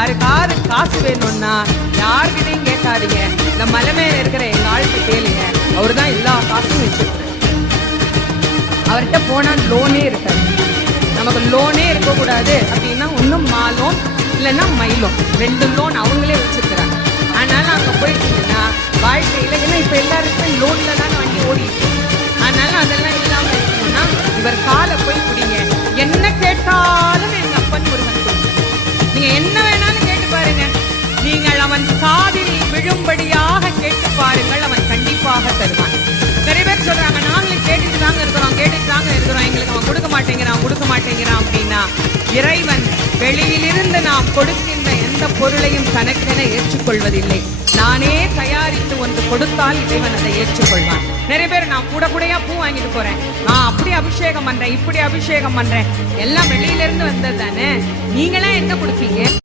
யாருக்காவது காசு வேணும்னா யார்கிட்டையும் கேட்காதீங்க, இந்த மலை மேல இருக்கிற எங்க ஆளுக்கு கேளுங்க, அவரு தான் எல்லா காசும் வச்சிருக்காரு. அவர்கிட்ட போனா லோனே இருக்காது. நமக்கு லோனே இருக்கக்கூடாது அப்படின்னா ஒன்றும் மாலோன் இல்லைன்னா மைலோன், 2 லோன் அவங்களே வச்சிருக்கிறாங்க. அதனால அங்கே போயிட்டீங்கன்னா வாழ்க்கையில், ஏன்னா இப்போ எல்லாருக்குமே லோன்ல தானே வண்டி ஓடிட்டு, அதனால அதெல்லாம் இல்லாமல் இருக்கணும்னா இவர் காலை போய் பிடிங்க. என்ன கேட்டாலும் எங்க அப்பன் முருகன் கொடுங்க. நீங்க என்ன வேணாலும் கேட்டு பாருங்க, நீங்கள் அவன் காதில் விழும்படியாக கேட்டு பாருங்கள், அவன் கண்டிப்பாக தருவான். நிறைய பேர் சொல்றாங்க, நாங்களும் கேட்டுட்டு தாங்க இருக்கிறோம், எங்களுக்கு அவன் கொடுக்க மாட்டேங்கிறான் அப்படின்னா, இறைவன் வெளியிலிருந்து நாம் கொடுக்கின்ற எந்த பொருளையும் தனக்கென ஏற்றுக்கொள்வதில்லை. நானே தயாரித்து ஒன்று கொடுத்தால் இறைவன் அதை ஏற்றுக்கொள்வான். நிறைய பேர் நான் கூடையா பூ வாங்கிட்டு போறேன், நான் அப்படி அபிஷேகம் பண்றேன், இப்படி அபிஷேகம் பண்றேன், எல்லாம் வெளியிலிருந்து வந்தது தானே, நீங்களே என்ன கொடுப்பீங்க?